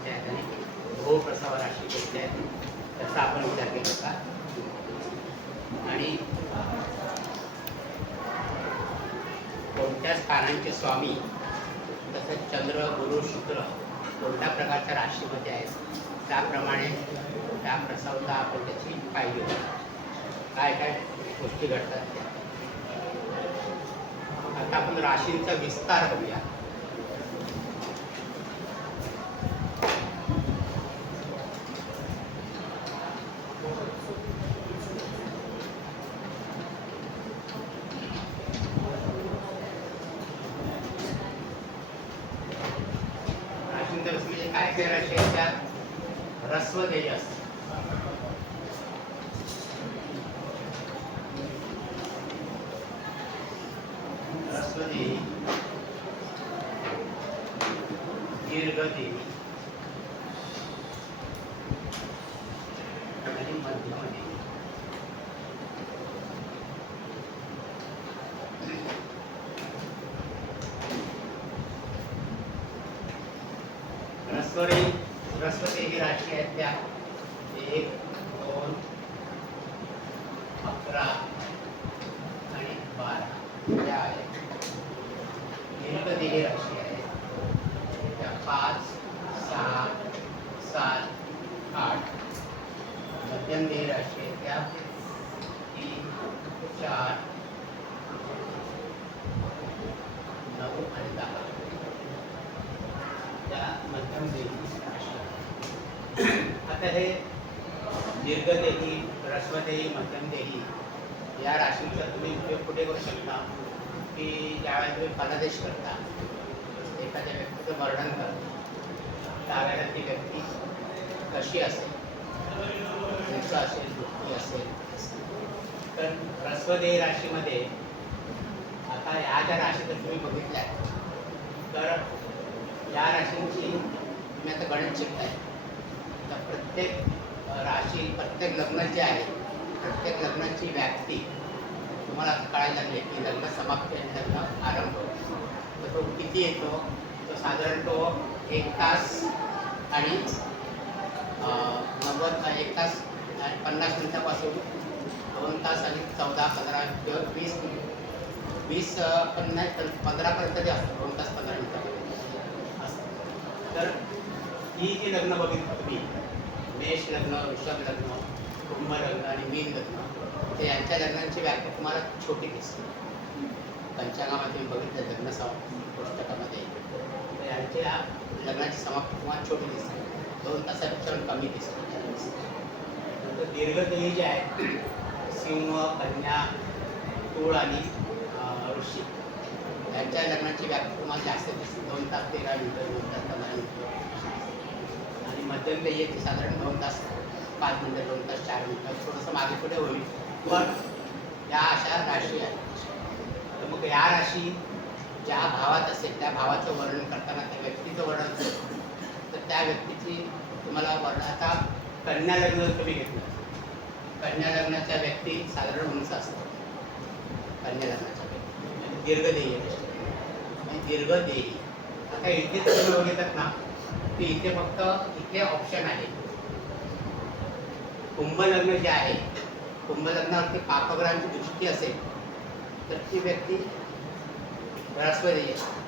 कोणत्या आहेत आणि भोव प्रसव राशी कोणत्या आहेत त्याचा आपण विचार केला होता. आणि कोणत्या स्थानांचे स्वामी तसंच चंद्र गुरु शुक्र कोणत्या प्रकारच्या राशीमध्ये आहेत त्याप्रमाणे त्या प्रसवता आपण त्याची पाहिजे होती काय काय गोष्टी घडतात त्या. आता आपण राशींचा विस्तार बघूया. राशींचा म्हणजे काय काय राशी आहेत त्या ऱ्हस्वदेही असतात. ह्रस्वदेही, दीर्घदेही आणि मध्यमदेही. ह्रस्वदेही राशी आहेत त्या 1, 2, 11 आणि 12 त्या आहेत. दीर्घदेही राशी आहे त्या 5, 6, 7, 8. मध्यमदेही राशी आहे त्या 3, 4, 9 आणि 10 त्या मध्यमदेही राशी. आता हे दीर्घदेही, ह्रस्वदेही, मध्यमदेही या राशींचा तुम्ही उपयोग कुठे करू शकता की ज्यावेळेला तुम्ही फलादेश करता एखाद्या व्यक्तीचं वर्णन करता त्यावेळेला ती व्यक्ती कशी असेल उंच असेल दुःखी असेल. तर ह्रस्वदेही राशीमध्ये आता या ज्या राशी जर तुम्ही बघितल्या तर या राशींची तुम्ही आता गणित शिकताय तर प्रत्येक राशी प्रत्येक लग्न जे आहे प्रत्येक लग्नाची व्याप्ती तुम्हाला कळायला लागले की लग्न समाप्ती आणि लग्न आरंभ तर तो किती येतो तो साधारण तो 1 तास आणि 1 तास आणि 50 मिनिटापासून 2 तास आणि 14, 15 किंवा 20 पण नाही तर 15पर्यंत जे असतं 2 तास 15 मिनिटापर्यंत असतं. तर ही जी लग्न बघितली तुम्ही मेष लग्न, वृषभ लग्न, कुंभ लग्न आणि मीन लग्न ते यांच्या लग्नांची व्याख्या तुम्हाला छोटी दिसते. पंचांगामध्ये बघितलं लग्न पुस्तकामध्ये तर यांच्या लग्नाची समाप्ती तुम्हाला छोटी दिसते 2 तासापेक्षा कमी दिसते. नंतर दीर्घदेही जे आहे सिंह, कन्या, तूळ आणि वृश्चिक यांच्या लग्नाची व्याख्या तुम्हाला जास्त दिसते 2 तास 13 मिनिटं 2 तास 15 मिनिटं. आणि मध्यमदेही ती साधारण 2 तास 5 मिनिटं 2 तास 4 मिनिटं थोडंसं मागे पुढे होईल. पण या अशा राशी आहेत. तर मग या राशी ज्या भावात असेल त्या भावाचं वर्णन करताना त्या व्यक्तीचं वर्णन असेल तर त्या व्यक्तीची तुम्हाला वर्णन. आता कन्या लग्न जर तुम्ही घेतलं कन्या लग्नाच्या व्यक्ती साधारण उंच असतात. कन्या लग्नाच्या व्यक्ती दीर्घदेही आणि दीर्घदेही. आता इथे तुम्ही बघितलं ना की इथे फक्त इथे ऑप्शन आहे कुंभ लग्न जे आहे कुंभ लग्नावरती पापग्रहांची दृष्टी असेल तर ती व्यक्ती ह्रस्वदेही आहे.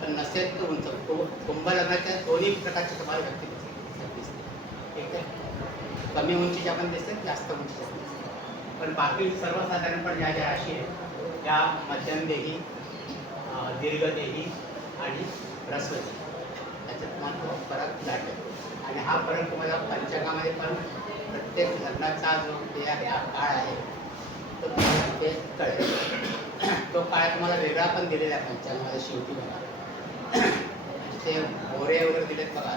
पण नसेल तर उंच. कुंभ लग्नाच्या दोन्ही प्रकारची तुम्हाला व्यक्ती दिसते. एक तर कमी उंचीच्या पण दिसते जास्त उंचीच्या पण दिसते. पण बाकी सर्वसाधारणपणे ज्या ज्या राशी आहेत त्या मध्यमदेही, दीर्घदेही आणि ह्रस्वदेही त्याच्यात तुम्हाला तो फरक जातो. आणि हा फरक तुम्हाला पंचांगामध्ये पण प्रत्येक लग्नाचा जो ते हा काळ आहे तो तुम्हाला ते कळेल. तो काळ तुम्हाला वेगळा पण दिलेला आहे पंचांगामध्ये शेवटी बघा ते मोरे वगैरे दिलेत बघा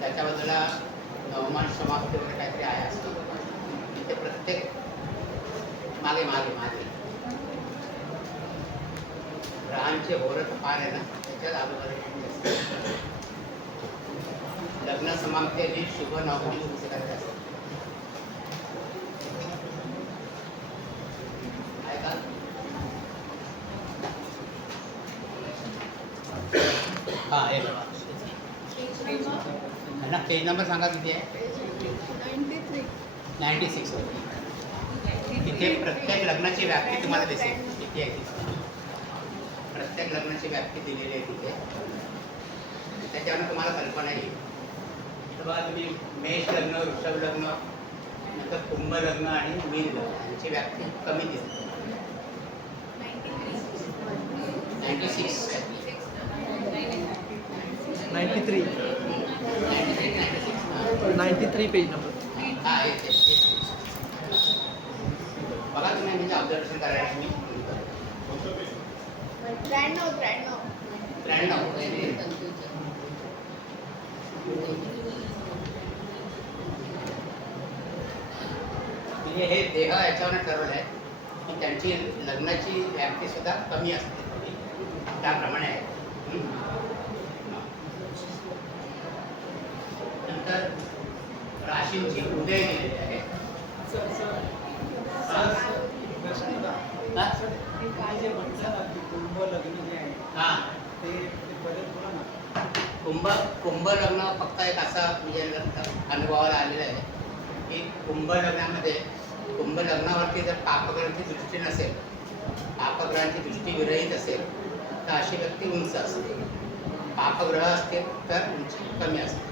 त्याच्या बाजूला नवमान समाप्ती वगैरे काहीतरी आहे असं तिथे प्रत्येक मागे मागे मागे ग्रहांचे होरत पार आहे ना त्याच्यात अगोदर लग्न समाप्ती आणि शुभ नवमी करायचे असतात. आहे का? हा हे बघा पेज नंबर सांगा किती आहे? 96. तिथे प्रत्येक लग्नाची व्याप्ती तुम्हाला दिसेल किती आहे तिथे. प्रत्येक लग्नाची व्याप्ती दिलेली आहे तिथे. त्याच्यावर तुम्हाला कल्पना येईल. तर बघा तुम्ही मेष लग्न, वृषभ लग्न, नंतर कुंभ लग्न आणि मीन लग्न यांची व्याप्ती कमी दिसते. 96 93 पेज नंबर. हा येते. बघा तुम्ही म्हणजे ऑब्झर्वेशन करायला मी 93. 93. म्हणजे हे देह याच्यावर ठरवलं आहे की त्यांची लग्नाची व्याप्ती सुद्धा कमी असते थोडी, त्याप्रमाणे आहे. नंतर राशींची उदय दिलेली आहे. हां, कुंभ लग्न फक्त एक असा म्हणजे अनुभवाला आलेला आहे की कुंभ लग्नामध्ये कुंभ लग्नावरती जर पापग्रहांची दृष्टी नसेल, पापग्रहांची दृष्टी विरहित असेल तर अशी व्यक्ती उंच असते. पापग्रह असतील तर उंची कमी असते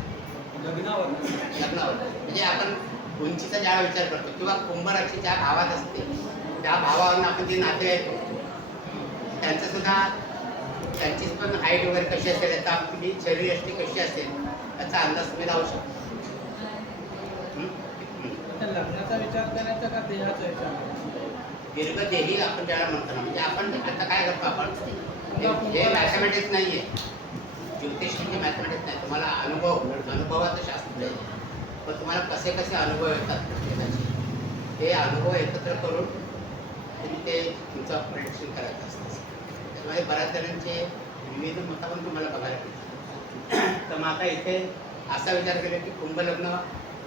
लग्नावर. म्हणजे आपण उंचीचा ज्या विचार करतो किंवा कुंभ राशी ज्या भावात असते त्या भावावरून आपण जे नातेवाईक करतो त्यांचं सुद्धा त्यांची पण हाईट वगैरे कशी असेल, याचा आपली शरीरयष्टी कशी असेल याचा अंदाज तुम्ही लावू शकता. लग्नाचा विचार करायचा का देहाचा विचार? दीर्घदेही आपण ज्याला म्हणतो ना, म्हणजे आपण आता काय करतो आपण हे मॅथमॅटिक्स नाही आहे, ज्योतिष म्हणजे मॅथमॅटिक्स नाही. तुम्हाला अनुभवाचं शास्त्र आहे. पण तुम्हाला कसे कसे अनुभव येतात त्याचे हे अनुभव एकत्र करून तुम्ही ते तुमचं प्रेडिक्शन करायचं असतं. त्यामुळे बऱ्याच जणांचे विविध मतं पण तुम्हाला बघायला मिळतात. तर मग आता इथे असा विचार केला की कुंभ लग्न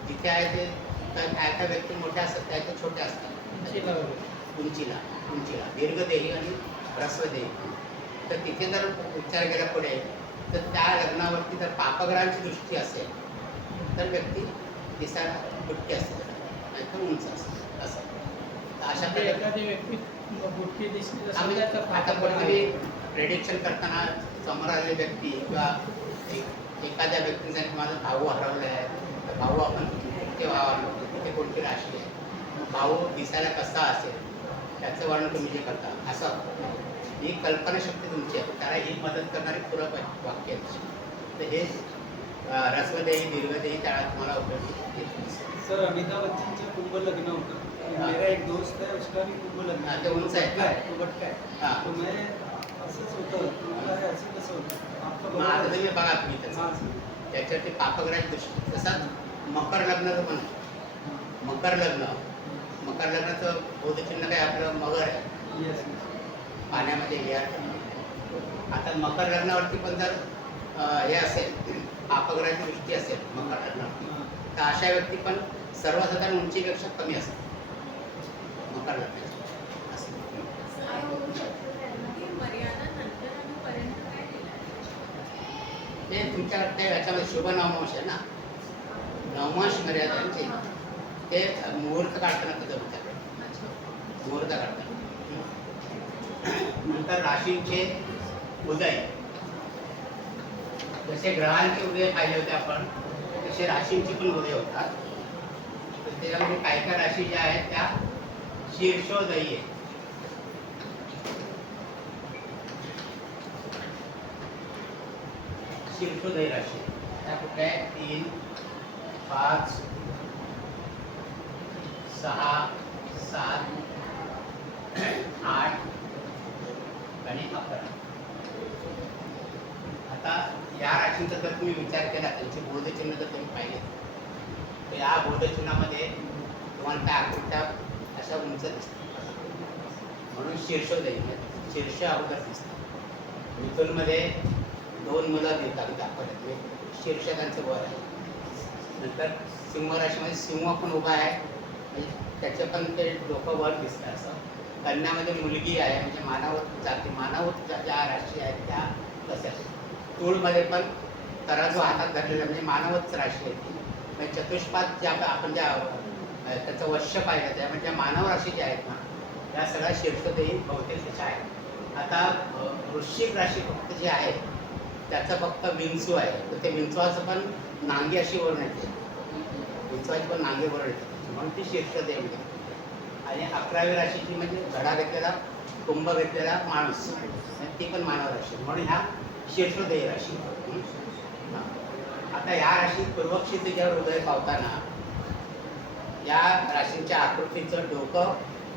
जिथे आहे ते काय व्यक्ती मोठ्या असतात त्या छोट्या असतात उंचीला दीर्घदेही आणि ह्रस्वदेही. तर तिथे जर विचार केला पुढे तर त्या लग्नावरती जर पापग्रहांची दृष्टी असेल तर व्यक्ती दिसायला बुटकी असते, नाही तर उंच असते. असं अशा एखादी व्यक्ती बुटकी दिसली आता कोणतरी प्रेडिक्शन करताना समोर आलेली व्यक्ती किंवा एखाद्या व्यक्तीचा माझा भाऊ हरवला आहे तर भाऊ आपण ते तिथे कोणती राशी आहे, भाऊ दिसायला कसा असेल त्याचं वर्णन तुम्ही जे करता असं ही कल्पनाशक्ती तुमची आहे. त्याला ही मदत करणारी पूरक वाक्य आहे. तर हे ह्रस्वदेही दीर्घदेही त्याला तुम्हाला उपयोगी येते. सर, अमिताभ बच्चनचं कुंभ लग्न होतं. मेरा एक दोस्त है, उसका भी कुंभ लग्न ते उंच आहे का? तो बटका है. हां, तो मैं असंच होतं, मला हे असं कसं होतं आपलं मग आता तुम्ही बघा तुम्ही त्याचं त्याच्यावरती पापग्रहाची दृष्टी. तसाच मकर लग्नाचं पण आहे. मकर लग्नाचं बोधचिन्ह काय आपलं मगर आहे, पाण्यामध्ये हे आहे. आता मकर लग्नावरती पण जर हे असेल पापग्रहाची दृष्टी असेल मकर लग्नावरती तर अशा व्यक्ती पण सर्वसाधारण उंचीपेक्षा कमी असतात मकर लग्नाची. ते तुमच्या ते याच्यामध्ये शुभ नवमांश आहे ना, नवमांश मर्यादांचे ते मुहूर्त काढताना कधी विचार मुहूर्त काढताना. नंतर राशींचे उदय, जसे ग्रहांचे उदय पाहिले होते आपण तसे राशींचे पण उदय होतात. तर त्याच्यामध्ये काय काय राशी ज्या आहेत त्या शीर्षोदयी आहे. शीर्षोदयी राशी त्या कुठल्या आहे? 3, 5, 6, 7, 8 आणि 11. आता या राशींचा जर तुम्ही विचार केला त्यांचे बोधचिन्ह जर तुम्ही पाहिले तर या बोधचिन्हामध्ये तुम्हाला त्या आकृत्या अशा उंच दिसतात. म्हणून शीर्षोदयी शीर्ष अगोदर दिसतात. मिथुनमध्ये 2 मुलं देतात दाखवतात, शीर्ष त्यांचं वर आहे. नंतर सिंह राशीमध्ये सिंह पण उभा आहे, म्हणजे त्याचं पण ते डोकं वर दिसतं असं. कन्यामध्ये मुलगी आहे, म्हणजे मानवत ज्या राशी आहेत त्या तशाच. तूळमध्ये पण तराजू हातात धरलेला म्हणजे मानवच राशी आहे ती. म्हणजे चतुष्पाद ज्या आपण ज्या त्याचं वश्य पाहिलं त्यामध्ये ज्या मानव राशी ज्या आहेत ना त्या सगळ्या शीर्षदेही बहुतेक त्याच्या आहेत. आता वृश्चिक राशी फक्त जी आहे त्याचं फक्त विंचू आहे, तर ते विंचवाचं पण नांगी अशी वरून येते, विंचवाची पण नांगी वरून येते म्हणून ती शीर्षदेह म्हणजे. आणि 11वी राशीची म्हणजे घडा घेतलेला कुंभ घेतलेला माणूस, ती पण मानव राशी म्हणून ह्या शीर्षदेह राशी. आता ह्या राशीत पूर्वक्षी त्याच्यावर हृदय पावताना या राशींच्या आकृतीचं डोकं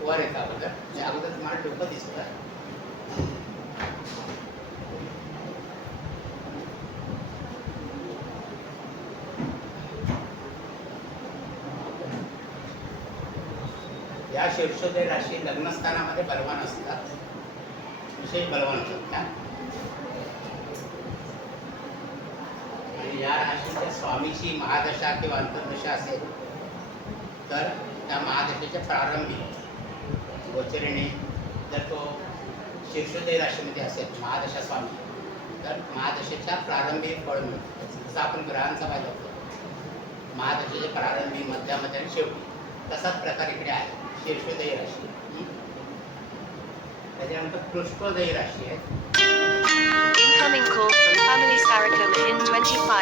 वर येतं अगोदर. अगोदर तुम्हाला डोकं दिसतं. या शीर्षोदय राशी लग्नस्थानामध्ये बलवान असतात, विशेष बलवान असतात त्या. आणि या राशीच्या स्वामीची महादशा किंवा अंतर्दशा असेल तर त्या महादशेच्या प्रारंभी गोचरीने जर तो शीर्षोदय राशीमध्ये असेल महादशा स्वामी तर महादशेच्या प्रारंभी फळ मिळतं. जसं आपण ग्रहांचा पाहिलं होतं महादशेच्या प्रारंभी मध्यामध्ये आणि शेवटी, तसाच प्रकार इकडे आहे शीर्षोदय राशी. त्याच्यानंतर पृष्ठोदय राशी आहे. Incoming call from family Saracom in 25.